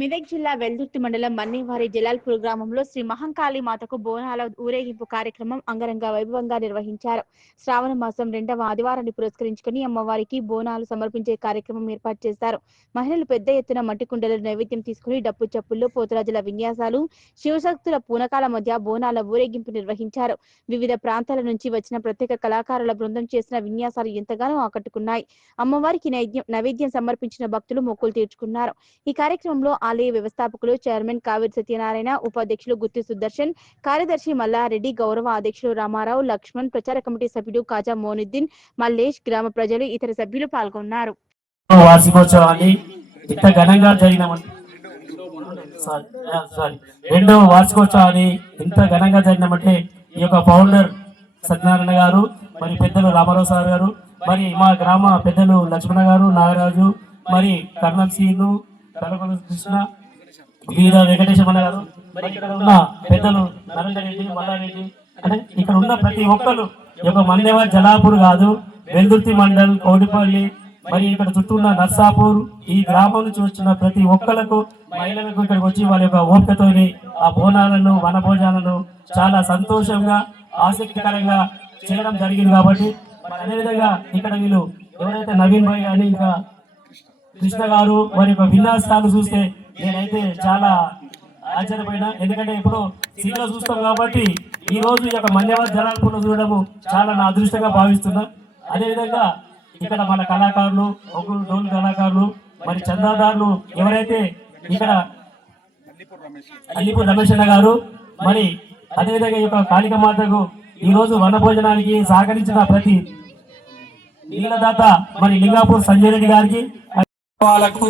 మెదక్ జిల్లా వెల్దుర్తి మండలం మన్నేవారి జలాల్పూర్ గ్రామంలో శ్రీ మహంకాళి మాతకు బోనాల ఊరేగింపు కార్యక్రమం అంగరంగ వైభవంగా నిర్వహించారు. శ్రావణ మాసం 2వ ఆదివారాన్ని పురస్కరించుకుని అమ్మవారికి బోనాలు సమర్పించే కార్యక్రమం ఏర్పాటు చేశారు. మహిళలు పెద్ద ఎత్తున మట్టి కుండల నైవేద్యం తీసుకుని డప్పు చప్పుల్లో పోతురాజుల విన్యాసాలు, శివశక్తుల పూనకాల మధ్య బోనాల ఊరేగింపు నిర్వహించారు. వివిధ ప్రాంతాల నుంచి వచ్చిన ప్రత్యేక కళాకారుల బృందం చేసిన విన్యాసాలు ఎంతగానో ఆకట్టుకున్నాయి. అమ్మవారికి నైవేద్యం సమర్పించిన భక్తులు మొక్కులు తీర్చుకున్నారు. ఈ కార్యక్రమంలో ఆలయ వ్యవస్థాపకులు చైర్మన్ కావేరి సత్యనారాయణ, ఉపాధ్యక్షులు గుత్తి సుదర్శన్, కార్యదర్శి మల్లారెడ్డి, గౌరవ అధ్యక్షులు రామారావు, లక్ష్మణ్, ప్రచార కమిటీ సభ్యుడు కాజా మోనుద్దీన్, మల్లేష్, గ్రామ ప్రజలు, ఇతర సభ్యులు పాల్గొన్నారు. రెండో వార్షికోత్సవాన్ని ఇంత ఘనంగా జరిగినామంటే ఈ యొక్క ఫౌండర్ సత్యనారాయణ గారు, మరి పెద్దలు రామారావు సార్ గారు, మరి మా గ్రామ పెద్దలు లక్ష్మణ గారు, నాగరాజు, మరి కర్ణం సీను, కృష్ణ, వివిధ వెంకటేశ్వర గారు, మరి ఇక్కడ ఉన్న పెద్దలు నరేందర్ రెడ్డి, మల్లారెడ్డి, అంటే ఇక్కడ ఉన్న ప్రతి ఒక్కరు ఈ యొక్క మన్నేవారి జలాపూర్ కాదు, వెల్దుర్తి మండల్, కౌడిపల్లి, మరి ఇక్కడ చుట్టూ ఉన్న నర్సాపూర్, ఈ గ్రామం నుంచి వచ్చిన ప్రతి ఒక్కరికి, మహిళలకు ఇక్కడికి వచ్చి వాళ్ళ యొక్క ఓపికతోని ఆ బోనాలను, వనభోజనాలను చాలా సంతోషంగా, ఆసక్తికరంగా చేయడం జరిగింది. కాబట్టి అదేవిధంగా ఇక్కడ వీళ్ళు ఎవరైతే నవీన్ భాయ్ కానీ ఇంకా కృష్ణ గారు వారి యొక్క విన్యాసాలు చూస్తే నేనైతే చాలా ఆశ్చర్యపోయినా. ఎందుకంటే ఇప్పుడు సినిమా చూస్తాం కాబట్టి ఈ రోజు ఈ యొక్క మన్నేవారి జలాల్పూర్లో చూడడము చాలా నా అదృష్టంగా భావిస్తున్నా. అదేవిధంగా ఇక్కడ మన కళాకారులు, ఒగ్గురు డోలు కళాకారులు, మరి చందాదారులు ఎవరైతే ఇక్కడ అల్లిపూర్ రమేష్ అన్న గారు, మరి అదేవిధంగా ఈ యొక్క కాళికమాతకు ఈ రోజు వనభోజనానికి సహకరించిన ప్రతి నీలదాత మరి లింగాపూర్ సంజయ్ రెడ్డి గారికి, వాళ్ళకు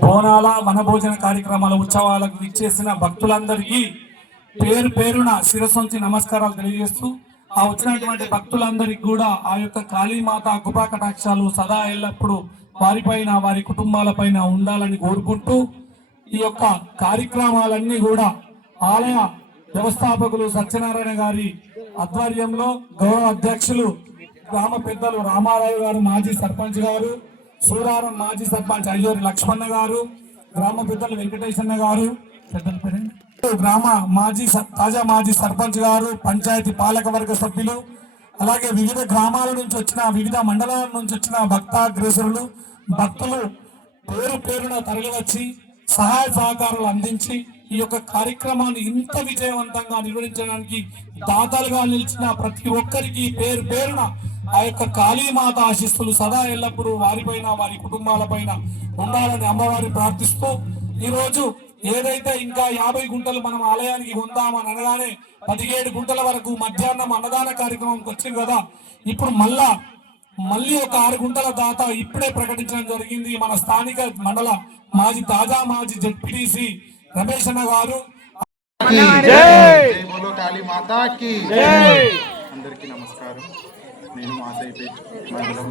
బోనాల వనభోజన కార్యక్రమాల ఉత్సవాలకు ఇచ్చేసిన భక్తులందరికీ పేరు పేరున శిరస్సు నమస్కారాలు తెలియజేస్తూ, ఆ వచ్చినటువంటి భక్తులందరికీ కూడా ఆ యొక్క కాళీమాత కృపా కటాక్షాలు సదా ఎల్లప్పుడూ వారిపైన, వారి కుటుంబాలపైన ఉండాలని కోరుకుంటూ, ఈ యొక్క కార్యక్రమాలన్నీ కూడా ఆలయ వ్యవస్థాపకులు సత్యనారాయణ గారి ఆధ్వర్యంలో గౌరవ అధ్యక్షులు గ్రామ పెద్దలు రామారావు గారు, మాజీ సర్పంచ్ గారు, సూరారం మాజీ సర్పంచ్ అయ్యూరి లక్ష్మణ గారు, గ్రామ పెద్దలు వెంకటేశన్న గారు, గ్రామ తాజా మాజీ సర్పంచ్ గారు, పంచాయతీ పాలక వర్గ సభ్యులు, అలాగే వివిధ గ్రామాల నుంచి వచ్చిన, వివిధ మండలాల నుంచి వచ్చిన భక్తాగ్రేసరులు, భక్తులు పేరు పేరున తరలివచ్చి సహాయ సహకారాలు అందించి ఈ యొక్క కార్యక్రమాన్ని ఇంత విజయవంతంగా నిర్వహించడానికి దాతలుగా నిలిచిన ప్రతి ఒక్కరికి పేరు పేరున ఆ యొక్క కాళీమాత ఆశీస్సులు సదా ఎల్లప్పుడూ వారిపైన, వారి కుటుంబాలపైన ఉండాలని అమ్మవారి ప్రార్థిస్తూ, ఈరోజు ఏదైతే ఇంకా 50 గుంటలు మనం ఆలయానికి ఉందామని అనగానే 17 గుంటల వరకు మధ్యాహ్నం అన్నదాన కార్యక్రమంకి వచ్చింది కదా. ఇప్పుడు మళ్ళీ ఒక 6 గుంటల దాత ఇప్పుడే ప్రకటించడం జరిగింది. మన స్థానిక మండల తాజా మాజీ జెడ్పీటీసీ రమేష్ అన్న గారు. అందరికీ నమస్కారం. నేను మాసైపేట్ మండలం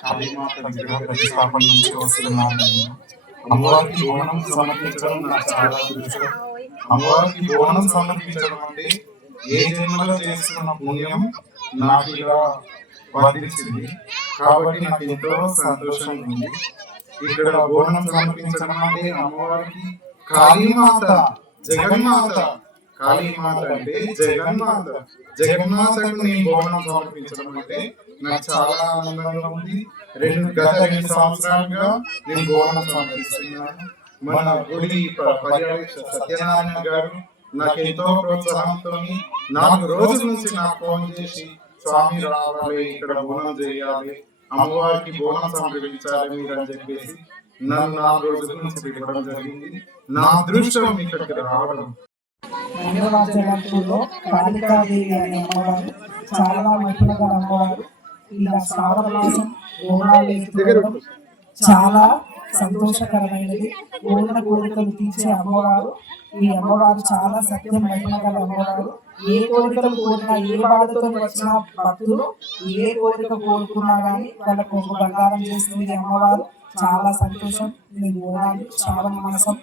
కాళీమాత విగ్రహ ప్రతిష్టాపన నుంచి వస్తున్నాను. అమ్మవారికి బోనం సమర్పించడం నాకు చాలా అదృష్టం. అమ్మవారికి బోనం సమర్పించడం అంటే ఏ జన్మలో చేసుకున్న పుణ్యం నాకు ఇలా వర్తించింది. కాబట్టి నాకు ఎంతో సంతోషంగా ఉంది. ఇక్కడ బోనం సమర్పించడం అంటే అమ్మవారికి కాళీమాత, జగన్మాత, కాళీమాత అంటే జగన్మాత, జగన్మాతకు నేను బోనం సమర్పించడం అంటే నాకు చాలా ఆనందంగా ఉంది. గత 2 సంవత్సరాలుగా నేను బోనం సమర్పిస్తున్నాను. మన గుడి పర్యవేక్షణ సత్యనారాయణ గారు నాకు ఎంతో ప్రోత్సాహంతో 4 రోజుల నుంచి నాకు ఫోన్ చేసి, స్వామి రావాలి, ఇక్కడ బోనం చేయాలి, అమ్మవారికి బోనం సమర్పించాలి మీరు అని చెప్పేసి నన్ను 4 రోజుల నుంచి తిరగడం జరిగింది. నా అదృష్టం ఇక్కడికి రావడం. కాళికాదేవి అనే అమ్మవారు చాలా మహిళగా అమ్మవారు. ఇలా శ్రావణ మాసం బోనాలు ఎత్తుకోవడం చాలా సంతోషకరమైనది. కోరిన కోరికలు తీర్చే అమ్మవారు. ఈ అమ్మవారు చాలా సత్యం మహిమ గల అమ్మవారు. ఏ కోరికలు కోరినా, ఏ బాధతో వచ్చిన భక్తులు ఏ కోరిక కోరుకున్నా కానీ వాళ్ళ కొంగు బంగారం చేస్తుంది అమ్మవారు. చాలా సంతోషం. ఈ బోనాలు శ్రావణ మాసం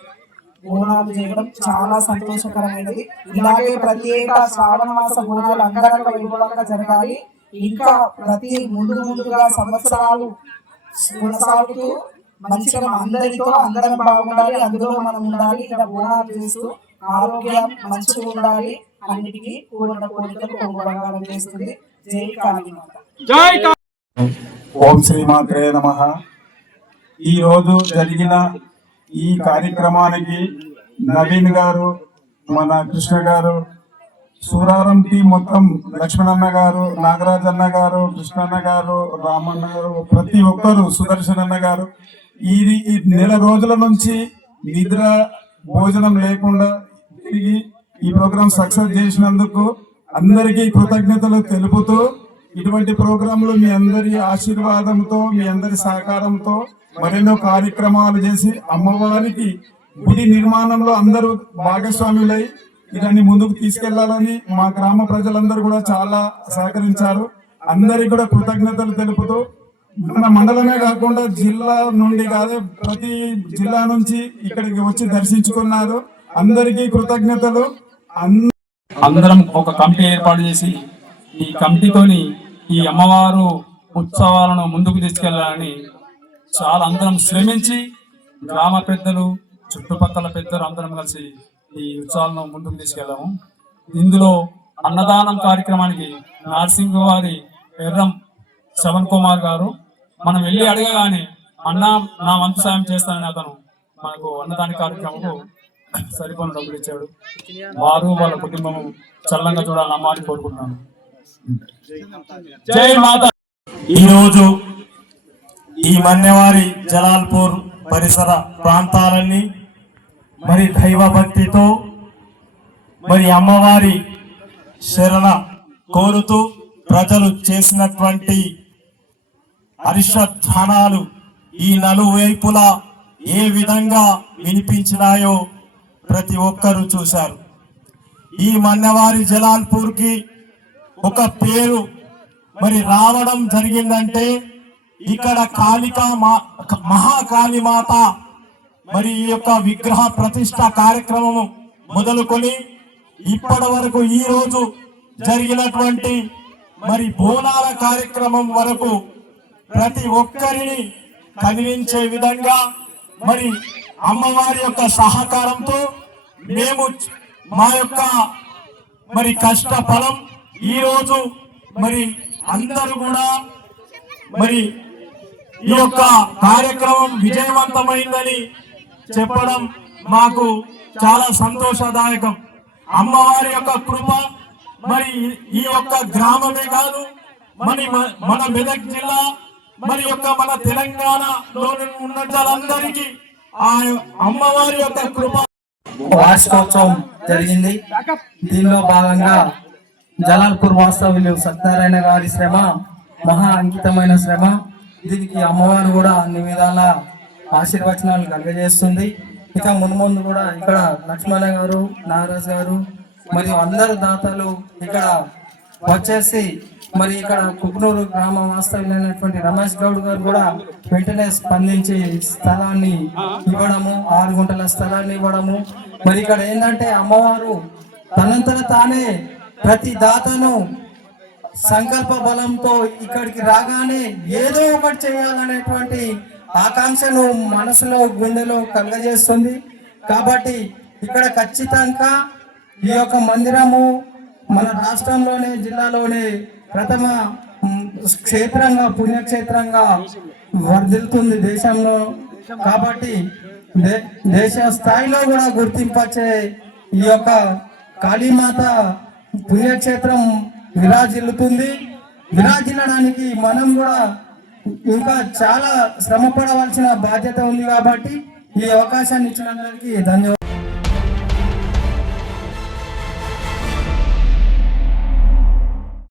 బోనాలు చేయడం చాలా సంతోషకరమైనది. ఇలాగే ప్రత్యేక శ్రావణ మాస బోనాలు అంగరంగ వైభవంగా జరగాలి. ఇంకా ప్రతి ముందుగా సంవత్సరాలు కొనసాగుతూ మంచిగా అందరితో అందరం బాగుండాలి, అందులో మనం ఉండాలి. ఇక్కడ బోనాలు చేస్తూ ఆరోగ్యం మంచిగా ఉండాలి, అన్నిటికీ కోరిన కోరికలు కొంగు చేస్తుంది. జై కాళీమాత. ఓం శ్రీమాత్రే నమః. ఈ రోజు జరిగిన ఈ కార్యక్రమానికి నవీన్ గారు, మన కృష్ణ గారు, సూరారం టీం మొత్తం, లక్ష్మణన్న గారు, నాగరాజన్న గారు, కృష్ణన్న గారు, రామన్న గారు, ప్రతి ఒక్కరు, సుదర్శన్ అన్న గారు, ఈ నెల రోజుల నుంచి నిద్ర భోజనం లేకుండా తిరిగి ఈ ప్రోగ్రాం సక్సెస్ చేసినందుకు అందరికీ కృతజ్ఞతలు తెలుపుతూ, ఇటువంటి ప్రోగ్రాంలు మీ అందరి ఆశీర్వాదంతో, మీ అందరి సహకారంతో మరెన్నో కార్యక్రమాలు చేసి అమ్మవారికి గుడి నిర్మాణంలో అందరూ భాగస్వాములై ఇదాన్ని ముందుకు తీసుకెళ్లాలని మా గ్రామ ప్రజలందరూ కూడా చాలా సహకరించారు. అందరికి కూడా కృతజ్ఞతలు తెలుపుతూ, మన మండలమే కాకుండా జిల్లా నుండి కాదు, ప్రతి జిల్లా నుంచి ఇక్కడికి వచ్చి దర్శించుకున్నారు. అందరికీ కృతజ్ఞతలు. అందరం ఒక కమిటీ ఏర్పాటు చేసి ఈ కమిటీతోని ఈ అమ్మవారు ఉత్సవాలను ముందుకు తీసుకెళ్లాలని చాలా అందరం శ్రమించి, గ్రామ పెద్దలు, చుట్టుపక్కల పెద్దలు అందరం కలిసి ఈ ఉత్సవాలను ముందుకు తీసుకెళ్ళాము. ఇందులో అన్నదానం కార్యక్రమానికి నార్సింగ్ వారి ఎర్రం శ్రవణ్ కుమార్ గారు మనం వెళ్ళి అడగగానే అన్న నా వంతు సాయం చేస్తానని అతను మనకు అన్నదాన కార్యక్రమంలో సరిపోయిన డబ్బులు ఇచ్చాడు. వారు వాళ్ళ కుటుంబం చల్లంగా చూడాలని అమ్మాని కోరుకుంటున్నాను. జై మాత. ఈరోజు ఈ మన్నెవారి జలాల్పూర్ పరిసర ప్రాంతాలన్నీ మరి దైవభక్తితో మరి అమ్మవారి శరణ కోరుతూ ప్రజలు చేసినటువంటి హర్షధ్వానాలు ఈ నలువైపులా ఏ విధంగా వినిపించినాయో ప్రతి ఒక్కరూ చూశారు. ఈ మన్నెవారి జలాల్పూర్కి ఒక పేరు మరి రావడం జరిగిందంటే ఇక్కడ మహాకాళీమాత మరి ఈ యొక్క విగ్రహ ప్రతిష్ట కార్యక్రమము మొదలుకొని ఇప్పటి వరకు ఈ రోజు జరిగినటువంటి మరి బోనాల కార్యక్రమం వరకు ప్రతి ఒక్కరిని కదిలించే విధంగా మరి అమ్మవారి యొక్క సహకారంతో మేము మా యొక్క మరి కష్ట ఫలం ఈ రోజు మరి అందరూ కూడా మరి ఈ యొక్క కార్యక్రమం విజయవంతమైందని చెప్పడం మాకు చాలా సంతోషదాయకం. అమ్మవారి యొక్క కృప మరి ఈ యొక్క గ్రామమే కాదు, మన మెదక్ జిల్లా మరి యొక్క మన తెలంగాణలో ఉన్న వాళ్ళందరికీ ఆ అమ్మవారి యొక్క కృప. వార్షికోత్సవం జరిగింది. దీనిలో భాగంగా జలాల్పూర్ వాస్తవ్యులు సత్యనారాయణ గారి శ్రమ మహా అంకితమైన శ్రమ. దీనికి అమ్మవారు కూడా అన్ని విధాల ఆశీర్వచనాలు కలుగజేస్తుంది. ఇక మున్ముందు కూడా ఇక్కడ లక్ష్మణ గారు, నాగరాజ్ గారు మరియు అందరు దాతలు ఇక్కడ వచ్చేసి మరి ఇక్కడ కుక్నూరు గ్రామ వాస్తవ్యులైనటువంటి రమేష్ గౌడ్ గారు కూడా వెంటనే స్పందించి స్థలాన్ని ఇవ్వడము, 6 గుంటల స్థలాన్ని ఇవ్వడము. మరి ఇక్కడ ఏంటంటే అమ్మవారు తనంతట తానే ప్రతి దాతను సంకల్ప బలంతో ఇక్కడికి రాగానే ఏదో ఒకటి చేయాలనేటువంటి ఆకాంక్షను మనసులో, గుండెలో కలగజేస్తుంది. కాబట్టి ఇక్కడ ఖచ్చితంగా ఈ యొక్క మందిరము మన రాష్ట్రంలోనే, జిల్లాలోనే ప్రథమ క్షేత్రంగా, పుణ్యక్షేత్రంగా వర్ధిల్లుతుంది దేశంలో. కాబట్టి దేశ స్థాయిలో కూడా గుర్తింపచ్చే ఈ యొక్క కాళీమాత పుణ్యక్షేత్రం విరాజిల్లుతుంది. విరాజిల్లడానికి మనం కూడా ఇంకా చాలా శ్రమ పడవలసిన బాధ్యత ఉంది. కాబట్టి ఈ అవకాశాన్ని ఇచ్చినందుకు ధన్యవాదాలు.